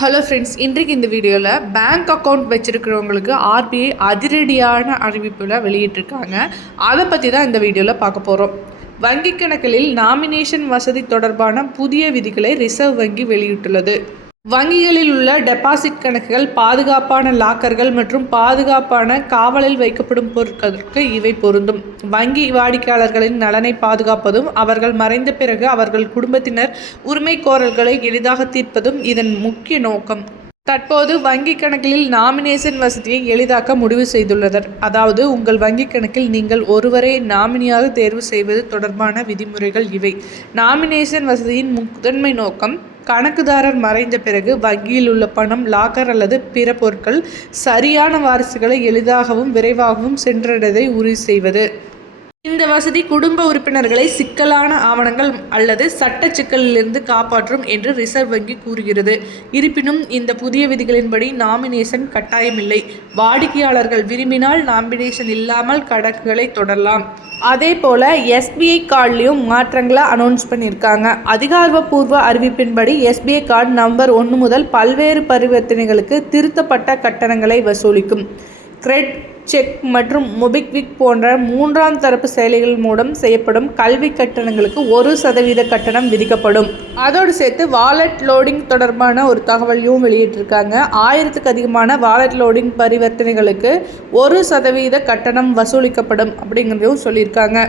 Hello friends, இன்றைக்கு இந்த வீடியோவில் பேங்க் அக்கௌண்ட் வச்சுருக்கிறவங்களுக்கு ஆர்பிஐ அதிரடியான அறிவிப்பில் வெளியிட்டிருக்காங்க. அதை பற்றி தான் இந்த வீடியோவில் பார்க்க போகிறோம். வங்கி கணக்குகளில் நாமினேஷன் வசதி தொடர்பான புதிய விதிகளை ரிசர்வ் வங்கி வெளியிட்டுள்ளது. வங்கிகளில் உள்ள டெபாசிட் கணக்குகள், பாதுகாப்பான லாக்கர்கள் மற்றும் பாதுகாப்பான காவலில் வைக்கப்படும் பொருட்களுக்கு இவை பொருந்தும். வங்கி வாடிக்கையாளர்களின் நலனை பாதுகாப்பதும் அவர்கள் மறைந்த பிறகு அவர்கள் குடும்பத்தினர் உரிமைகோரல்களை எளிதாக தீர்ப்பதும் இதன் முக்கிய நோக்கம். தற்போது வங்கி கணக்கில் நாமினேஷன் வசதியை எளிதாக்க முடிவு செய்துள்ளனர். அதாவது, உங்கள் வங்கி கணக்கில் நீங்கள் ஒருவரை நாமினியாக தேர்வு செய்வது தொடர்பான விதிமுறைகள் இவை. நாமினேஷன் வசதியின் முதன்மை நோக்கம், கணக்குதாரர் மறைந்த பிறகு வங்கியில் உள்ள பணம், லாக்கர் அல்லது பிற பொருட்கள் சரியான வாரிசுகளை எளிதாகவும் விரைவாகவும் சென்றடைவதை உறுதி செய்வது. இந்த வசதி குடும்ப உறுப்பினர்களை சிக்கலான ஆவணங்கள் அல்லது சட்ட சிக்கலிலிருந்து காப்பாற்றும் என்று ரிசர்வ் வங்கி கூறுகிறது. இருப்பினும், இந்த புதிய விதிகளின்படி நாமினேஷன் கட்டாயமில்லை. வாடிக்கையாளர்கள் விரும்பினால் நாமினேஷன் இல்லாமல் கணக்குகளை தொடரலாம். அதே போல் எஸ்பிஐ கார்ட்லேயும் மாற்றங்களை அனௌன்ஸ் பண்ணியிருக்காங்க. அதிகாரப்பூர்வ அறிவிப்பின்படி எஸ்பிஐ கார்டு நம்பர் 1 முதல் பல்வேறு பரிவர்த்தனைகளுக்கு திருத்தப்பட்ட கட்டணங்களை வசூலிக்கும். கிரெட், செக் மற்றும் மொபிக்விக் போன்ற 3ஆம் தரப்பு செயலிகள் மூலம் செய்யப்படும் கல்வி கட்டணங்களுக்கு 1% கட்டணம் விதிக்கப்படும். அதோடு சேர்த்து வாலெட் லோடிங் தொடர்பான ஒரு தகவலையும் வெளியிட்டிருக்காங்க. 1000க்கு அதிகமான வாலெட் லோடிங் பரிவர்த்தனைகளுக்கு 1% கட்டணம் வசூலிக்கப்படும் அப்படிங்கிறதையும் சொல்லியிருக்காங்க.